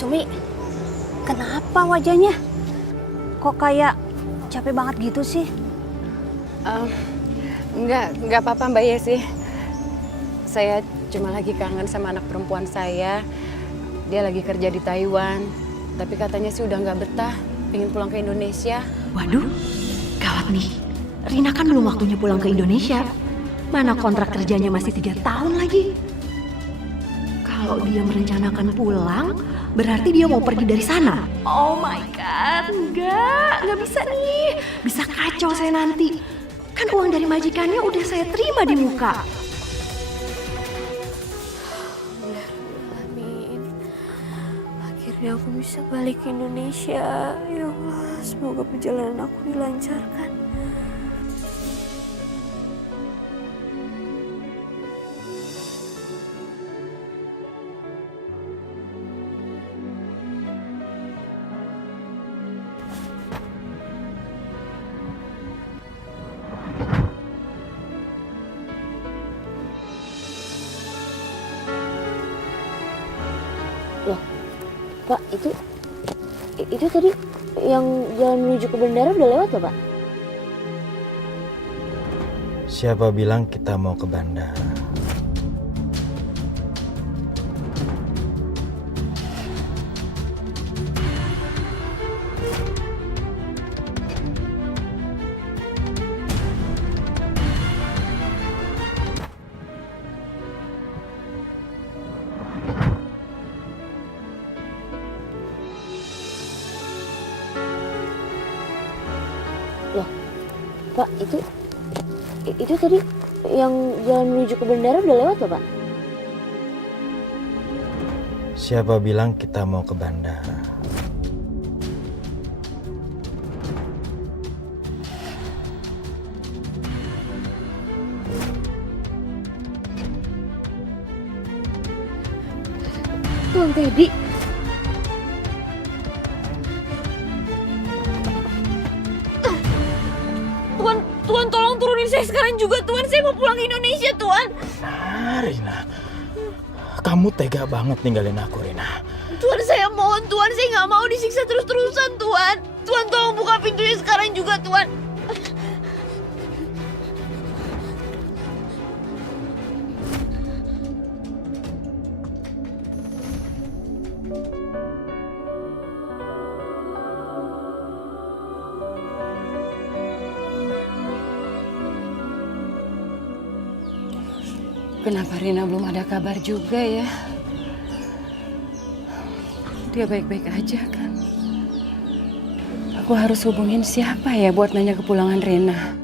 Sumi, kenapa wajahnya? Kok kayak capek banget gitu sih? Enggak apa-apa Mbak Yesi. Saya cuma lagi kangen sama anak perempuan saya. Dia lagi kerja di Taiwan. Tapi katanya sih udah nggak betah, pengen pulang ke Indonesia. Waduh, gawat nih. Rina kan belum waktunya pulang ke Indonesia. Mana kontrak kerjanya masih 3 tahun lagi. Kalau dia merencanakan pulang, berarti dia mau pergi dari sana. Oh my God, enggak bisa nih. Bisa kacau saya nanti. Kan uang dari majikannya udah saya terima di muka. Amin. Akhirnya aku bisa balik ke Indonesia. Ya Allah, semoga perjalanan aku dilancarkan. Pak, itu tadi yang jalan menuju ke bandara udah lewat loh, Pak? Siapa bilang kita mau ke bandara? Loh, Pak, itu tadi yang jalan menuju ke bandara udah lewat loh, Pak? Siapa bilang kita mau ke bandara? Tuan Teddy. Tuan, tolong turunin saya sekarang juga, Tuan. Saya mau pulang ke Indonesia, Tuan. Rina, kamu tega banget ninggalin aku, Rina. Tuan, saya mohon, Tuan. Saya nggak mau disiksa terus-terusan, Tuan. Tuan, tolong buka pintunya sekarang juga, Tuan. Kenapa Rina belum ada kabar juga ya? Dia baik-baik aja kan? Aku harus hubungin siapa ya buat nanya kepulangan Rina?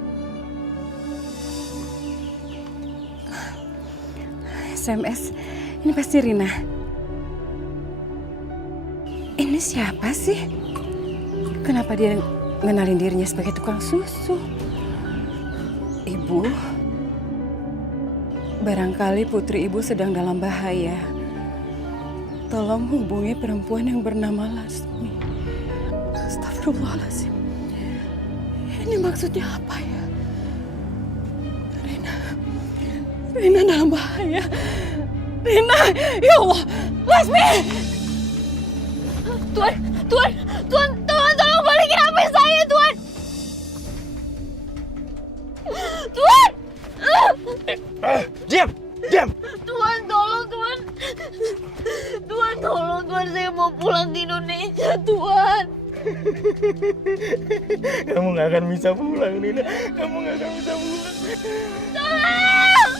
SMS, ini pasti Rina. Ini siapa sih? Kenapa dia ngenalin dirinya sebagai tukang susu? Ibu? Barangkali putri ibu sedang dalam bahaya. Tolong hubungi perempuan yang bernama Lasmi. Astagfirullahaladzim. Ini maksudnya apa ya? Rina dalam bahaya. Rina, ya Allah, Lasmi! Tuan, tolong balikin HP saya, Tuan. Tuan! Diam! Tuan, tolong, Tuan. Tuan, tolong, Tuan. Saya mau pulang ke Indonesia, Tuan. Kamu gak akan bisa pulang, Rina. Kamu gak akan bisa pulang. Tolong!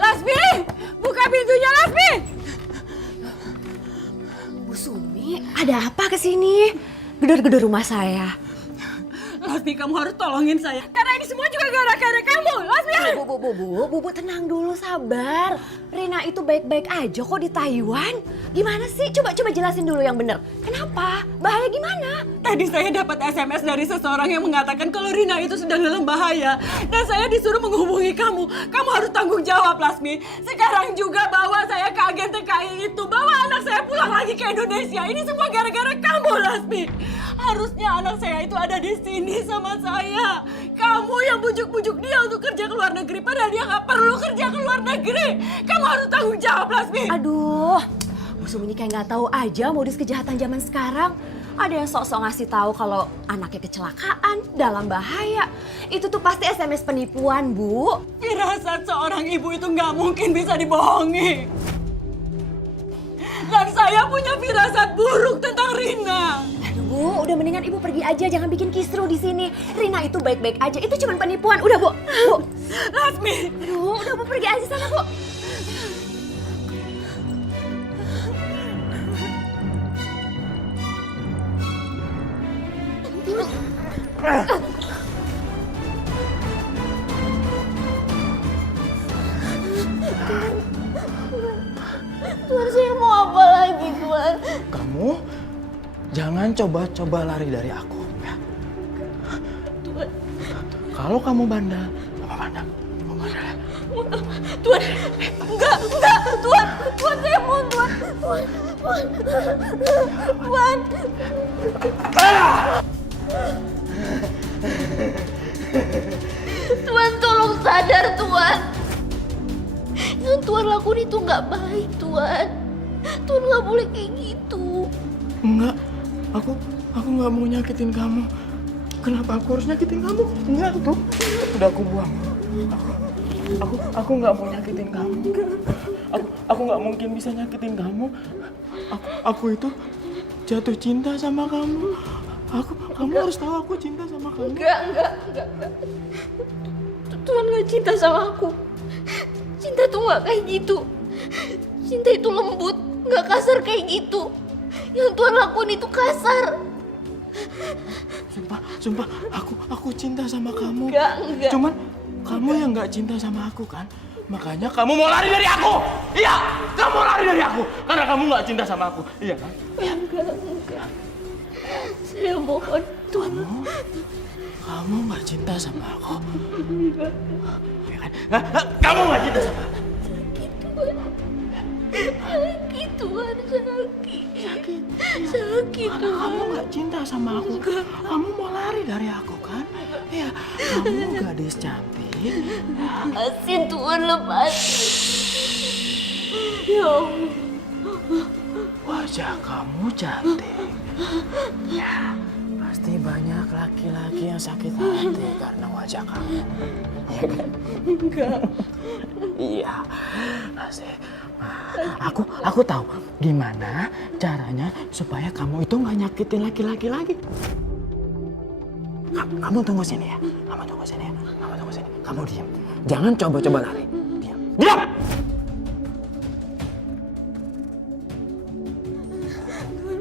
Lasmi! Buka pintunya, Lasmi! Bu Sumi, ada apa kesini? Gedor-gedor rumah saya. Lasmi, kamu harus tolongin saya. Karena ini semua juga gara-gara kamu, Lasmi! Bu, tenang dulu, sabar. Rina itu baik-baik aja kok di Taiwan. Gimana sih? Coba jelasin dulu yang bener. Kenapa? Bahaya gimana? Tadi saya dapat SMS dari seseorang yang mengatakan kalau Rina itu sedang dalam bahaya. Dan saya disuruh menghubungi kamu. Kamu harus tanggung jawab, Lasmi. Sekarang juga bawa saya ke agen TKI itu. Bawa anak saya pulang lagi ke Indonesia. Ini semua gara-gara kamu, Lasmi. Harusnya anak saya itu ada di sini sama saya. Kamu yang bujuk-bujuk dia untuk kerja ke luar negeri. Padahal dia nggak perlu kerja ke luar negeri. Kamu harus tanggung jawab, Lasmi. Aduh, Musuh ini kayak nggak tahu aja modus kejahatan zaman sekarang. Ada yang sok-sok ngasih tahu kalau anaknya kecelakaan, dalam bahaya. Itu tuh pasti SMS penipuan, Bu. Firasat seorang ibu itu nggak mungkin bisa dibohongi. Dan saya punya firasat buruk tentang Rina. Aduh, Bu, udah mendingan Ibu pergi aja, jangan bikin kisruh di sini. Rina itu baik-baik aja, itu cuma penipuan. Udah, Bu. Bu. Lasmi. Aduh, udah Bu pergi aja sana, Bu. Tuan, saya mau apa lagi, Tuan? Kamu jangan coba-coba lari dari aku. Ya. Kalau kamu bandel, kamu bandel. Kamu bandel ya. Tuan, enggak, Tuan, saya mau Tuan. Tuan, tolong sadar, Tuan. Yang Tuan lakuin itu nggak baik, Tuan. Tuan nggak boleh kayak gitu. Enggak, aku nggak mau nyakitin kamu. Kenapa aku harus nyakitin kamu? Enggak, tuh. Udah aku buang. Aku nggak mau nyakitin kamu. Aku nggak mungkin bisa nyakitin kamu. Aku itu jatuh cinta sama kamu. Kamu harus tahu aku cinta sama kamu. Enggak. Tuan nggak cinta sama aku. Cinta tuh nggak kayak gitu. Cinta itu lembut, nggak kasar kayak gitu. Yang Tuan lakuin itu kasar. Sumpah, aku cinta sama kamu. Enggak. Cuman kamu yang nggak cinta sama aku kan? Makanya kamu mau lari dari aku. Iya, kamu lari dari aku karena kamu nggak cinta sama aku. Iya kan? Enggak. Saya mohon, Tuan. Kamu nggak cinta sama aku. Iya kan? Kamu nggak cinta sama aku. Sakit, Tuan. Sakit, Karena kamu nggak cinta sama aku. Kamu mau lari dari aku kan? Iya, kamu gadis cantik. Lepasin, Tuan, lepasin. Ya Allah. Wajah kamu cantik. Ya, pasti banyak laki-laki yang sakit hati karena wajah kamu. Iya kan? Enggak. Iya, pasti. Aku tahu gimana caranya supaya kamu itu nggak nyakitin laki-laki lagi. Kamu tunggu sini ya. Kamu tunggu sini. Kamu diam. Jangan coba-coba lari. Diam.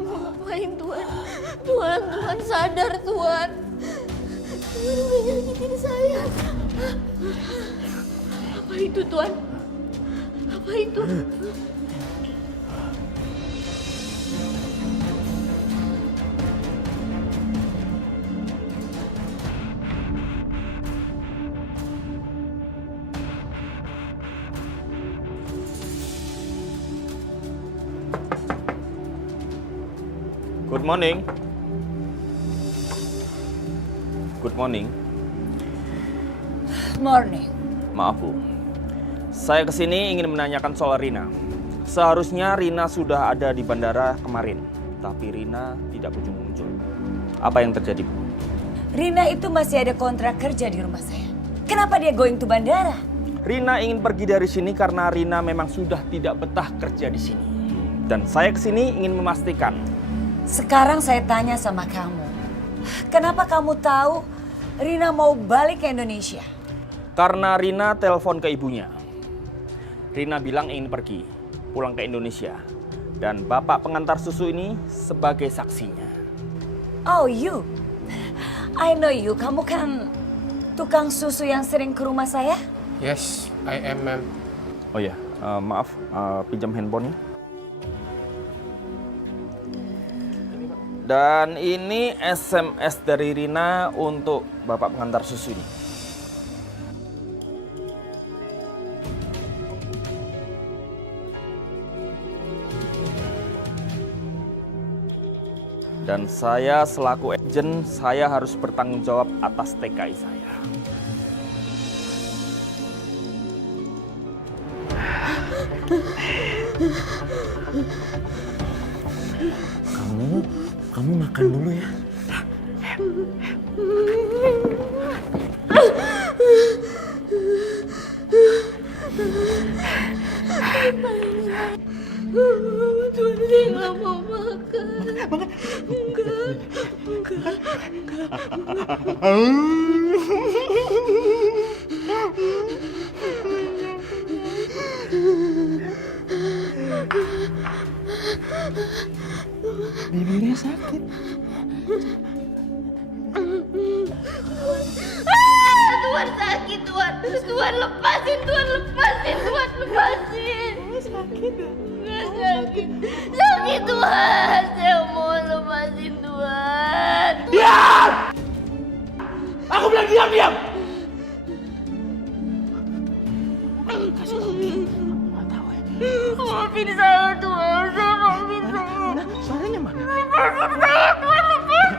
Ngapain, Tuan? Tuan sadar, Tuan. Tuan udah nyakitin saya. Apa itu, Tuan? Apa itu? Good morning. Good morning. Morning. Maaf Bu, saya kesini ingin menanyakan soal Rina. Seharusnya Rina sudah ada di bandara kemarin, tapi Rina tidak kunjung muncul. Apa yang terjadi Bu? Rina itu masih ada kontrak kerja di rumah saya. Kenapa dia going to bandara? Rina ingin pergi dari sini karena Rina memang sudah tidak betah kerja di sini. Dan saya kesini ingin memastikan. Sekarang saya tanya sama kamu. Kenapa kamu tahu Rina mau balik ke Indonesia? Karena Rina telepon ke ibunya. Rina bilang ingin pergi, pulang ke Indonesia. Dan bapak pengantar susu ini sebagai saksinya. Oh, you. I know you. Kamu kan tukang susu yang sering ke rumah saya? Yes, I am, ma'am. Oh ya, maaf, pinjam handphonenya. Dan ini SMS dari Rina untuk bapak pengantar susu ini. Dan saya selaku agen, saya harus bertanggung jawab atas TKI saya. kamu makan dulu ya. Tuhan, saya nggak mau makan. Bibirnya sakit. Tuhan sakit, Tuhan. Tuhan lepasin, Tuhan lepasin, Tuhan lepasin. Sakit ya? Nggak sakit. Sakit, Tuhan. Saya mau lepasin, Tuhan. Diam! Aku bilang diam! Kasih tau dia. Nggak tahu ya. Maafin saya, Tuhan. Saya maafin saya. Nah, suaranya mana? Lepasin saya, Tuhan. Lepasin.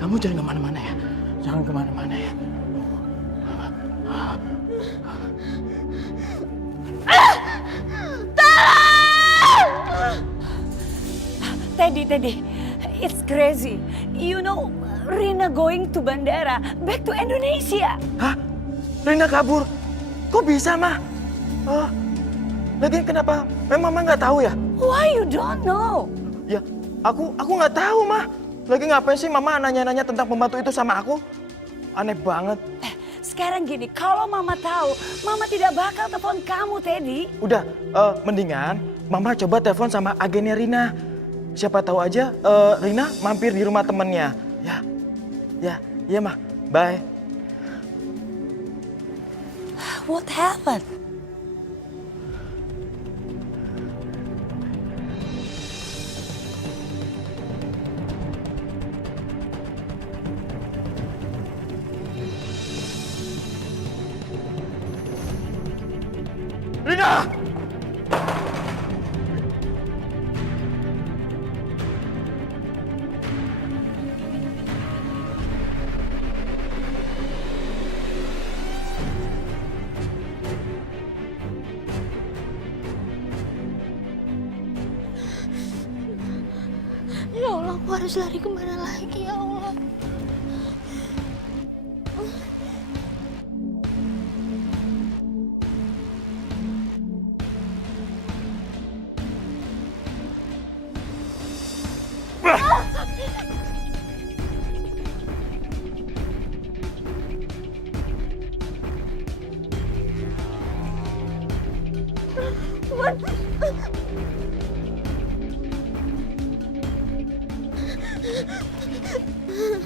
Kamu jangan kemana-mana ya. Jangan kemana-mana ya. Teddy, it's crazy. You know, Rina going to bandara, back to Indonesia. Hah? Rina kabur? Kok bisa, Ma? Oh, lagian kenapa? Memang Mama nggak tahu ya? Why you don't know? Ya, aku nggak tahu, Ma. Lagi ngapain sih Mama nanya-nanya tentang pembantu itu sama aku? Aneh banget. Sekarang gini, kalau Mama tahu, Mama tidak bakal telepon kamu, Teddy. Udah, mendingan Mama coba telepon sama agennya Rina. Siapa tahu aja Rina mampir di rumah temennya. Ya, Ma. Bye. What happened? Rina! Ya Allah, aku harus lari kemana lagi, ya Allah.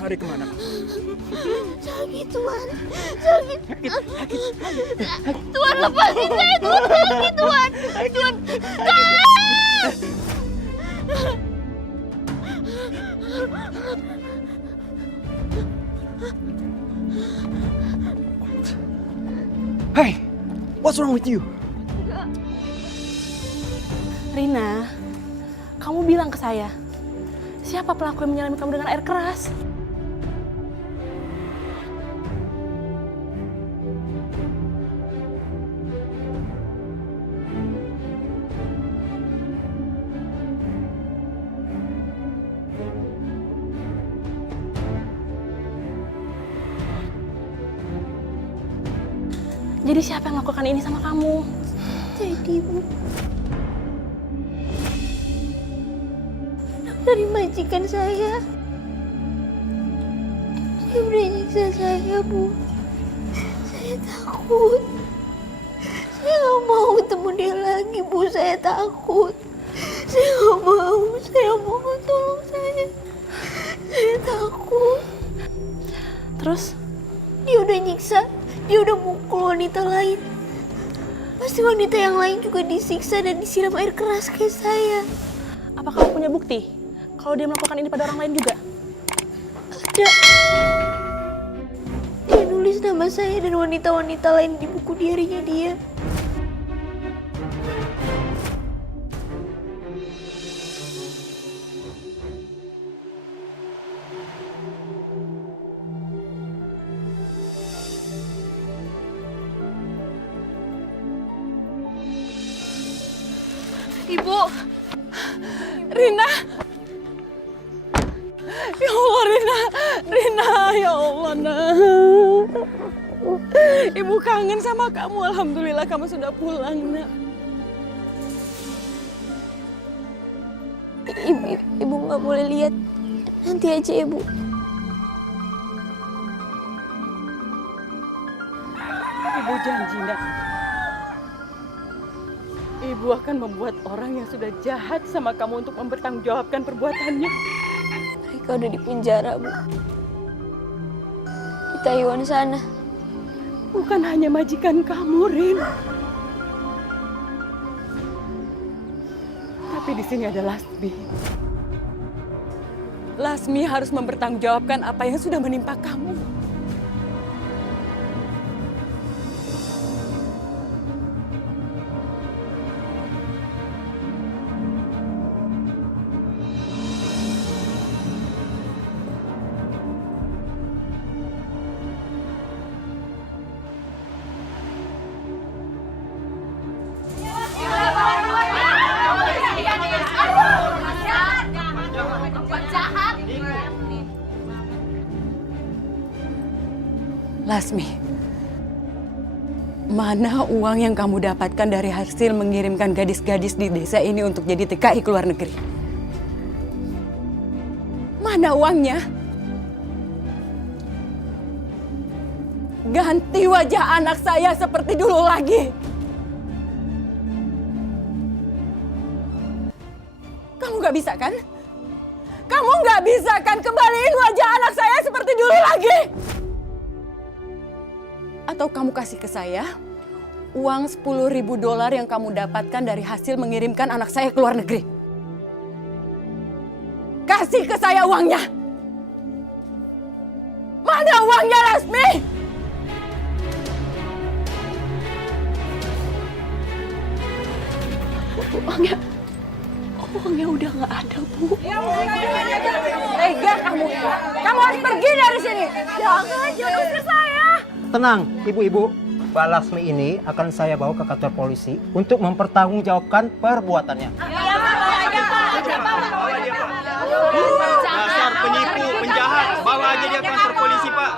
Hari kemana? Sakit, Tuhan. Sakit. Tuhan, lepasin saya. Tuhan, sakit, Tuhan. Tuhan, Hey, what's wrong with you? Rina, kamu bilang ke saya, siapa pelaku yang menyelami kamu dengan air keras? Jadi siapa yang melakukan ini sama kamu? Teddy, Bu. Dari majikan saya. Dia udah nyiksa saya, Bu. Saya takut. Saya nggak mau ketemu dia lagi, Bu. Saya takut. Saya nggak mau. Saya mohon tolong saya. Saya takut. Terus? Dia udah nyiksa. Dia udah mukul wanita lain. Pasti wanita yang lain juga disiksa dan disiram air keras kayak saya. Apa kamu punya bukti kalau dia melakukan ini pada orang lain juga? Ada. Dia nulis nama saya dan wanita-wanita lain di buku diarinya dia. Ibu. Rina. Ya Allah, Rina, ya Allah, nak. Ibu kangen sama kamu. Alhamdulillah kamu sudah pulang, nak. Ibu nggak boleh lihat. Nanti aja ya, Bu. Ibu janji, nak. Ibu akan membuat orang yang sudah jahat sama kamu untuk mempertanggungjawabkan perbuatannya. Mereka udah di penjara, Bu. Di Taiwan sana. Bukan hanya majikan kamu, Rin. Tapi di sini ada Lasmi. Lasmi harus mempertanggungjawabkan apa yang sudah menimpa kamu. Lasmi, mana uang yang kamu dapatkan dari hasil mengirimkan gadis-gadis di desa ini untuk jadi TKI ke luar negeri? Mana uangnya? Ganti wajah anak saya seperti dulu lagi. Kamu nggak bisa kan? Kamu nggak bisa kan kembaliin wajah anak saya seperti dulu lagi? Atau kamu kasih ke saya uang $10.000 yang kamu dapatkan dari hasil mengirimkan anak saya ke luar negeri. Kasih ke saya uangnya. Mana uangnya, Lasmi? Uangnya udah nggak ada, Bu. Tega kamu. Kamu harus pergi dari sini. Jangan usir saya. Tenang, ibu-ibu. Mbak Lasmi ini akan saya bawa ke kantor polisi untuk mempertanggungjawabkan perbuatannya. Dasar penipu, penjahat. Bawa aja dia ke kantor polisi, Pak.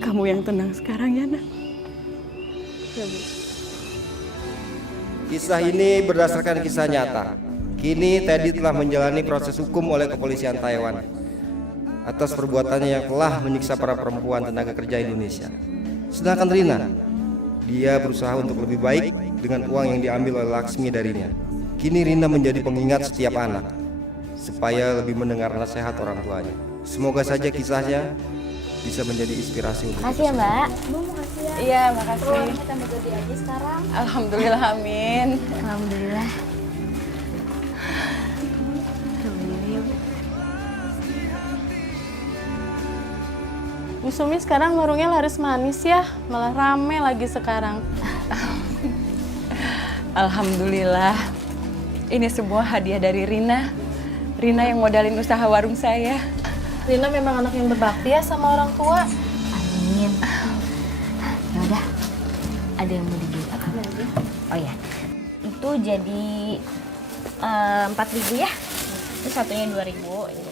Kamu yang tenang sekarang ya, nak. Ya, Bu. Kisah ini berdasarkan kisah nyata. Kini Teddy telah menjalani proses hukum oleh kepolisian Taiwan atas perbuatannya yang telah menyiksa para perempuan tenaga kerja Indonesia. Sedangkan Rina, dia berusaha untuk lebih baik dengan uang yang diambil oleh Laksmi darinya. Kini Rina menjadi pengingat setiap anak supaya lebih mendengar nasihat orang tuanya. Semoga saja kisahnya bisa menjadi inspirasi untuk Makasih ya, Mbak. Iya, makasih. Kita mau jadi aja sekarang. Alhamdulillah, amin. Alhamdulillah. Bu Sumi sekarang warungnya laris manis ya, malah rame lagi sekarang. Alhamdulillah. Ini semua hadiah dari Rina. Rina yang modalin usaha warung saya. Rina memang anak yang berbakti ya sama orang tua. Amin. Ya udah. Ada yang mau dibeli apa? Oh ya. Itu jadi 4.000 ya. Itu satunya 2.000.